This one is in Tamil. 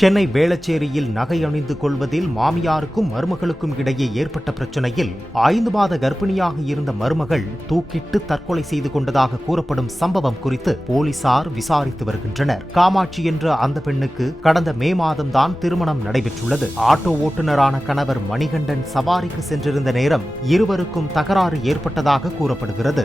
சென்னை வேளச்சேரியில் நகை அணிந்து கொள்வதில் மாமியாருக்கும் மருமகளுக்கும் இடையே ஏற்பட்ட பிரச்சனையில் 5 மாத கர்ப்பிணியாக இருந்த மருமகள் தூக்கிட்டு தற்கொலை செய்து கொண்டதாக கூறப்படும் சம்பவம் குறித்து போலீசார் விசாரித்து வருகின்றனர். காமாட்சி என்ற அந்த பெண்ணுக்கு கடந்த மே மாதம்தான் திருமணம் நடைபெற்றுள்ளது. ஆட்டோ ஓட்டுநரான கணவர் மணிகண்டன் சவாரிக்கு சென்றிருந்த நேரம் இருவருக்கும் தகராறு ஏற்பட்டதாக கூறப்படுகிறது.